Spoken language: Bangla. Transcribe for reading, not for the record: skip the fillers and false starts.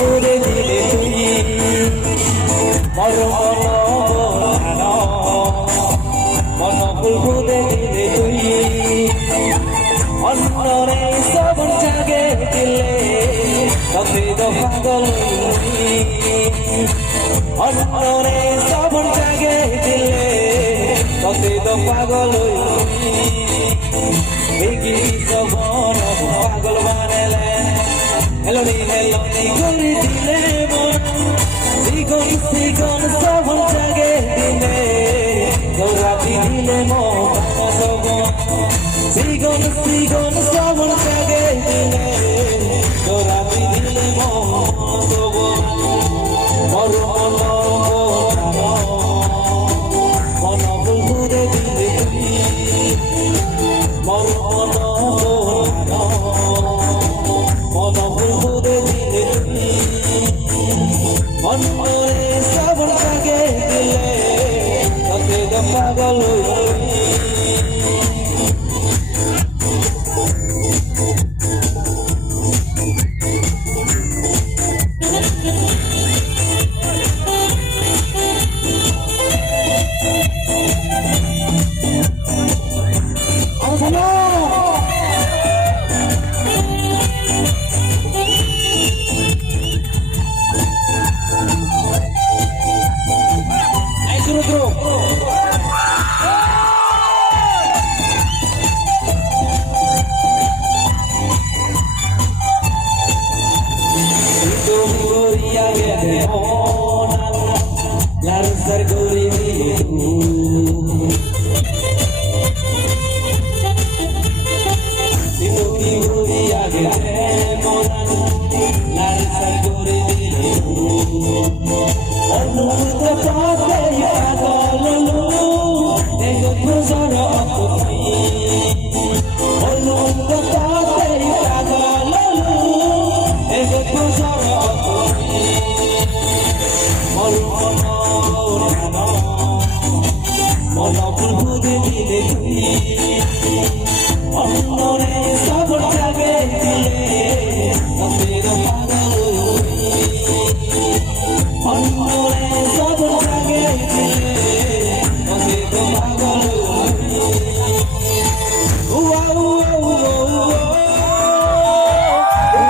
করে দিলে তুই মনকুল করে দিলে তুই অন্তরে শ্রবণ জাগে দিলে তবে তো পাগল অন্তরে শ্রবণ জাগে দিলে তবে তো পাগল শ্রবণ পাগল বানালে হেলনি করে দিলে মন সিগন সিগন শ্রবণ জাগে দিলে গৌরাতি দিলে মন সিগন সিগন শ্রবণ জাগে দিলে গৌরাতি দিলে মন মন বুলবুলে দিলে মন বুলবুলে দিলে অন্তরে শ্রবণ জাগে দিলে তাতে পাগল Lansar gori dilu Sinuki gori age monan Lansar gori dilu Anumta paate pagalalu Ego kusara apni Anumta paate pagalalu Ego kusara apni Mano